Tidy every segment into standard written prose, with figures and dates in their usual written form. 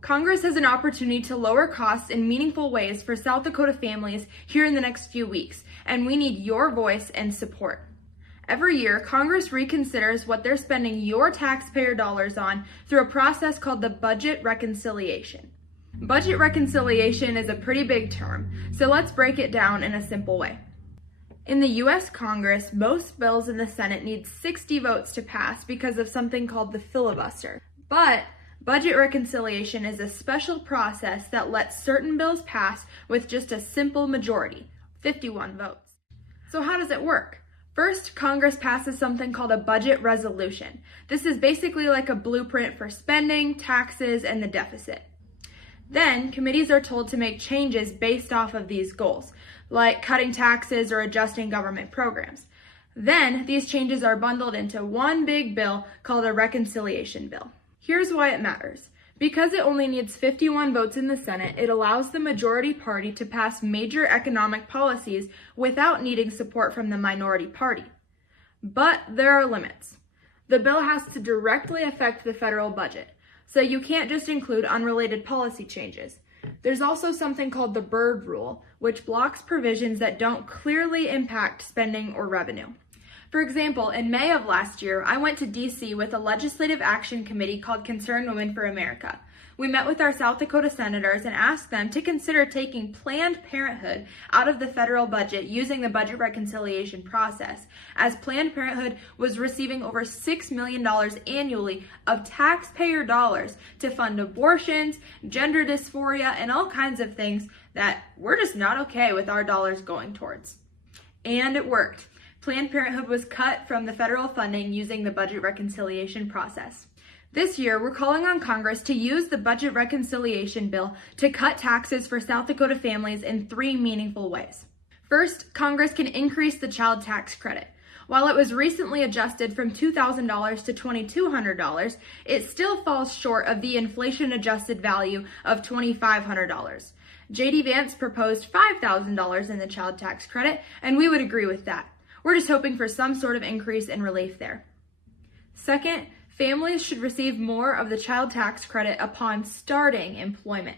Congress has an opportunity to lower costs in meaningful ways for South Dakota families here in the next few weeks, and we need your voice and support. Every year, Congress reconsiders what they're spending your taxpayer dollars on through a process called the Budget Reconciliation. Budget reconciliation is a pretty big term, so let's break it down in a simple way. In the U.S. Congress, most bills in the Senate need 60 votes to pass because of something called the filibuster. But budget reconciliation is a special process that lets certain bills pass with just a simple majority, 51 votes. So how does it work? First, Congress passes something called a budget resolution. This is basically like a blueprint for spending, taxes, and the deficit. Then, committees are told to make changes based off of these goals, like cutting taxes or adjusting government programs. Then, these changes are bundled into one big bill called a reconciliation bill. Here's why it matters. Because it only needs 51 votes in the Senate, it allows the majority party to pass major economic policies without needing support from the minority party. But there are limits. The bill has to directly affect the federal budget, so you can't just include unrelated policy changes. There's also something called the Byrd Rule, which blocks provisions that don't clearly impact spending or revenue. For example, in May of last year, I went to D.C. with a legislative action committee called Concerned Women for America. We met with our South Dakota senators and asked them to consider taking Planned Parenthood out of the federal budget using the budget reconciliation process, as Planned Parenthood was receiving over $6 million annually of taxpayer dollars to fund abortions, gender dysphoria, and all kinds of things that we're just not okay with our dollars going towards. And it worked. Planned Parenthood was cut from the federal funding using the budget reconciliation process. This year, we're calling on Congress to use the budget reconciliation bill to cut taxes for South Dakota families in 3 meaningful ways. First, Congress can increase the child tax credit. While it was recently adjusted from $2,000 to $2,200, it still falls short of the inflation-adjusted value of $2,500. J.D. Vance proposed $5,000 in the child tax credit, and we would agree with that. We're just hoping for some sort of increase in relief there. Second, families should receive more of the child tax credit upon starting employment.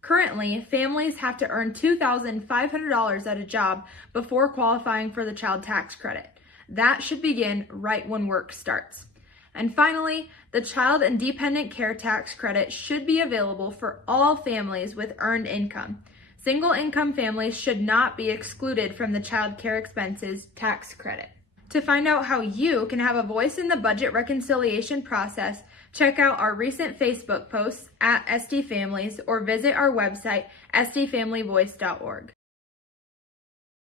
Currently, families have to earn $2,500 at a job before qualifying for the child tax credit. That should begin right when work starts. And finally, the child and dependent care tax credit should be available for all families with earned income. Single income families should not be excluded from the child care expenses tax credit. To find out how you can have a voice in the budget reconciliation process, check out our recent Facebook posts at SD Families or visit our website, sdfamilyvoice.org.